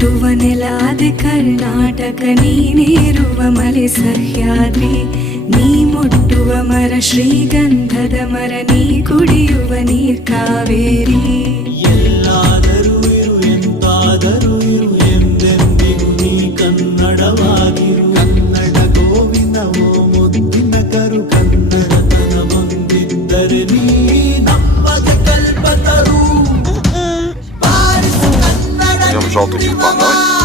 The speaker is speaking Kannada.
ಹುಟ್ಟುವ ನೆಲಾದ ಕರ್ನಾಟಕ, ನೀನೇರುವ ಮಲೆ ಸಹ್ಯಾದ್ರಿ. ನೀ ಮುಟ್ಟುವ ಮರ ಶ್ರೀಗಂಧದ ಮರ, ನೀ ಕುಡಿಯುವ ನೀರ್ ಕಾವೇರಿ. ಎಲ್ಲಾದರೂ ಇರು, ಎಂತಾದರೂ ಇರು, ಎಂದೆಂದಿಗೂ ನೀ ಕನ್ನಡವಾಗಿರು. ಕನ್ನಡ ಗೋವಿಂದ ಮುದ್ದಿನ ಕರು ಕನ್ನಡತನ ಬಂದಿದ್ದರೆ ನೀ João de Timpanã.